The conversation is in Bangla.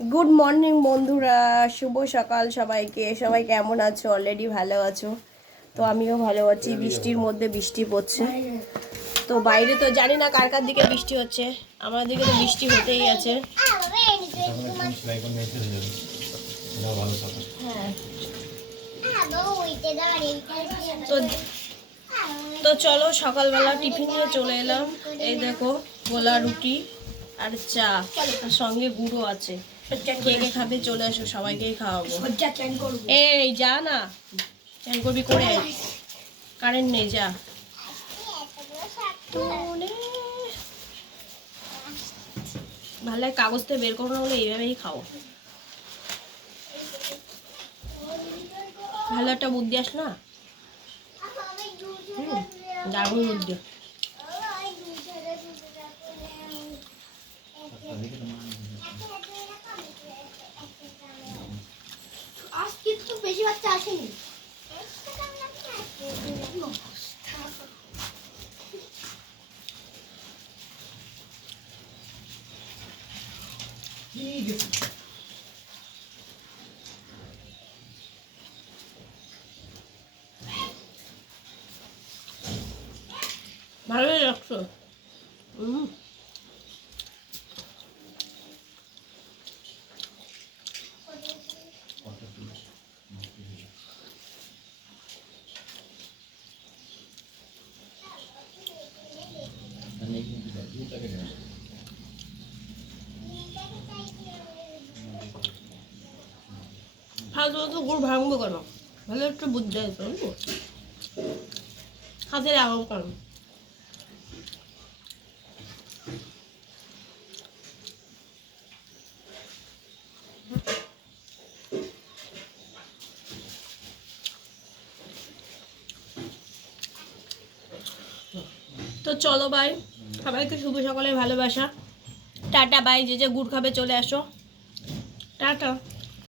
গুড মর্নিং বন্ধুরা, শুভ সকাল সবাইকে। সবাই কেমন আছো? অলরেডি ভালো আছো? তো আমিও ভালো আছি। বৃষ্টির মধ্যে বৃষ্টি পড়ছে, তো বাইরে তো জানি না কার কার দিকে বৃষ্টি হচ্ছে। আমার দিকে তো বৃষ্টি হতেই আছে। হ্যাঁ, তো তো চলো সকালবেলা টিফিন নিয়ে চলে এলাম। এই দেখো, গোলা রুটি আর চা, আর সঙ্গে গুঁড়ো আছে। কে কে খাবে চলে আসো, সবাইকেই খাওয়াবো। এই যা না, চান করবি করে আয়। কারেন্ট নেই, যা। ভালো কাগজটা বের করো না, বলে এইভাবেই খাও। ভালো একটা বুদ্ধি আস না, দারুণ বুদ্ধি। আজ কিন্তু বেশি বাচ্চা আসেনি। ভালোই লাগছো। ফালতু তো গুড় ভাঙবো কেন? ভালো একটু বুদ্ধি আছে, হাতে লাগাবো কেন? তো চলো বাই, সবাইকে শুভ সকালে ভালোবাসা। টাটা বাই, যে যে গুড় খাবে চলে আসো। টাটা।